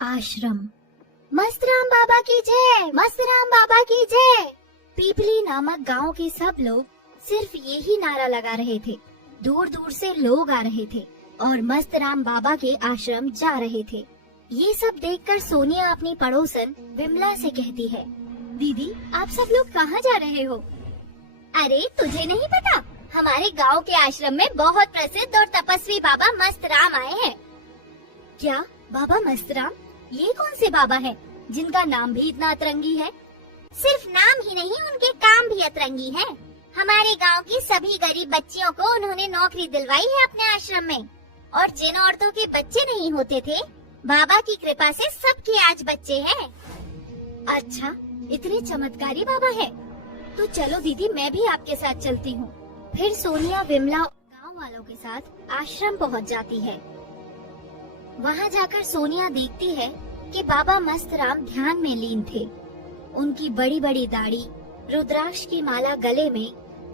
आश्रम। मस्तराम बाबा की जय, मस्तराम बाबा की जय। पीपली नामक गांव के सब लोग सिर्फ यही नारा लगा रहे थे। दूर दूर से लोग आ रहे थे और मस्तराम बाबा के आश्रम जा रहे थे। ये सब देखकर सोनिया अपनी पड़ोसन विमला से कहती है, दीदी आप सब लोग कहाँ जा रहे हो? अरे तुझे नहीं पता, हमारे गांव के आश्रम में बहुत प्रसिद्ध और तपस्वी बाबा मस्तराम आए हैं। क्या बाबा मस्तराम? ये कौन से बाबा हैं जिनका नाम भी इतना अतरंगी है? सिर्फ नाम ही नहीं, उनके काम भी अतरंगी हैं। हमारे गांव की सभी गरीब बच्चियों को उन्होंने नौकरी दिलवाई है अपने आश्रम में, और जिन औरतों के बच्चे नहीं होते थे, बाबा की कृपा से सबके आज बच्चे हैं। अच्छा, इतने चमत्कारी बाबा है? तो चलो दीदी, मैं भी आपके साथ चलती हूँ। फिर सोनिया विमला गांव वालों के साथ आश्रम पहुँच जाती है। वहाँ जाकर सोनिया देखती है कि बाबा मस्तराम ध्यान में लीन थे। उनकी बड़ी बड़ी दाढ़ी, रुद्राक्ष की माला गले में।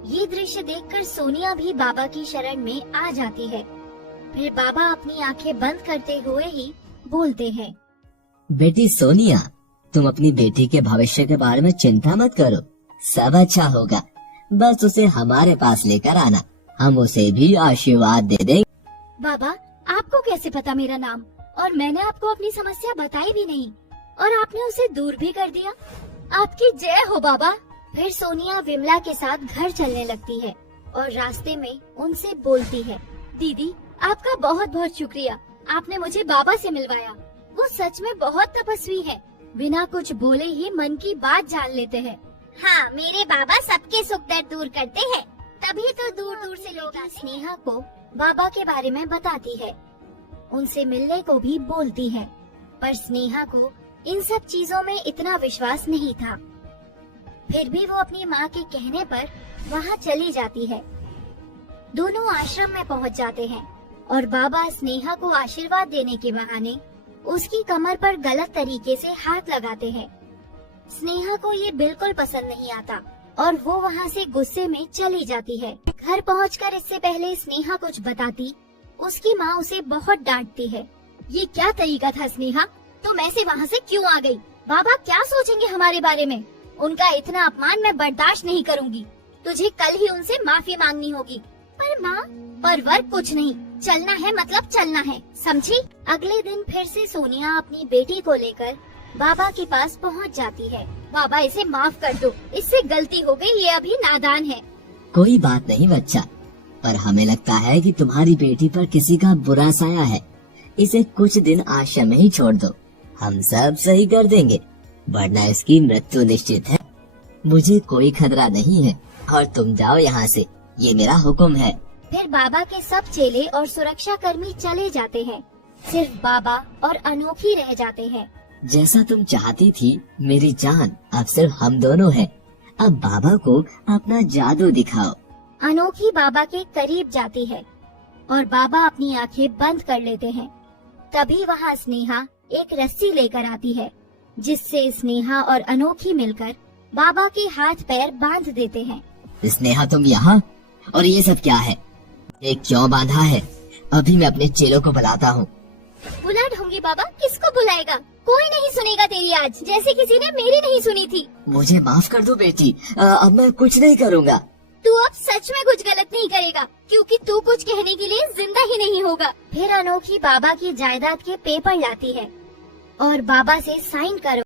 ये दृश्य देखकर सोनिया भी बाबा की शरण में आ जाती है। फिर बाबा अपनी आंखें बंद करते हुए ही बोलते हैं, बेटी सोनिया, तुम अपनी बेटी के भविष्य के बारे में चिंता मत करो, सब अच्छा होगा। बस उसे हमारे पास लेकर आना, हम उसे भी आशीर्वाद दे देंगे। बाबा आपको कैसे पता मेरा नाम? और मैंने आपको अपनी समस्या बताई भी नहीं, और आपने उसे दूर भी कर दिया। आपकी जय हो बाबा। फिर सोनिया विमला के साथ घर चलने लगती है और रास्ते में उनसे बोलती है, दीदी आपका बहुत बहुत शुक्रिया, आपने मुझे बाबा से मिलवाया। वो सच में बहुत तपस्वी है, बिना कुछ बोले ही मन की बात जान लेते हैं। हाँ, मेरे बाबा सबके सुख दर्द दूर करते हैं, तभी तो दूर दूर से लोग आते हैं। स्नेहा को बाबा के बारे में बताती है, उनसे मिलने को भी बोलती है, पर स्नेहा को इन सब चीजों में इतना विश्वास नहीं था। फिर भी वो अपनी माँ के कहने पर वहाँ चली जाती है। दोनों आश्रम में पहुँच जाते हैं और बाबा स्नेहा को आशीर्वाद देने के बहाने उसकी कमर पर गलत तरीके से हाथ लगाते हैं। स्नेहा को ये बिल्कुल पसंद नहीं आता और वो वहाँ से गुस्से में चली जाती है। घर पहुंचकर इससे पहले स्नेहा कुछ बताती, उसकी माँ उसे बहुत डांटती है। ये क्या तरीका था स्नेहा, तुम ऐसे वहाँ से क्यों आ गई? बाबा क्या सोचेंगे हमारे बारे में? उनका इतना अपमान मैं बर्दाश्त नहीं करूँगी। तुझे कल ही उनसे माफी मांगनी होगी। पर माँ, पर वर्क कुछ नहीं, चलना है मतलब चलना है, समझी? अगले दिन फिर से सोनिया अपनी बेटी को लेकर बाबा के पास पहुँच जाती है। बाबा इसे माफ कर दो, इससे गलती हो गई, ये अभी नादान है। कोई बात नहीं बच्चा, पर हमें लगता है कि तुम्हारी बेटी पर किसी का बुरा साया है। इसे कुछ दिन आश्रम में ही छोड़ दो, हम सब सही कर देंगे, वरना इसकी मृत्यु निश्चित है। मुझे कोई खतरा नहीं है और तुम जाओ यहाँ से, ये मेरा हुक्म है। फिर बाबा के सब चेले और सुरक्षा कर्मी चले जाते हैं, सिर्फ बाबा और अनोखी रह जाते हैं। जैसा तुम चाहती थी मेरी जान, अब सिर्फ हम दोनों हैं। अब बाबा को अपना जादू दिखाओ। अनोखी बाबा के करीब जाती है और बाबा अपनी आंखें बंद कर लेते हैं। तभी वहाँ स्नेहा एक रस्सी लेकर आती है, जिससे स्नेहा और अनोखी मिलकर बाबा के हाथ पैर बांध देते हैं। स्नेहा तुम यहाँ? और ये सब क्या है? एक क्यों बांधा है? अभी मैं अपने चेलों को बुलाता हूँ। बुला ढूंगी बाबा, किसको बुलाएगा? कोई नहीं सुनेगा तेरी आज, जैसे किसी ने मेरी नहीं सुनी थी। मुझे माफ कर दो बेटी, अब मैं कुछ नहीं करूँगा। तू अब सच में कुछ गलत नहीं करेगा, क्योंकि तू कुछ कहने के लिए जिंदा ही नहीं होगा। फिर अनोखी बाबा की जायदाद के पेपर लाती है और बाबा से साइन करो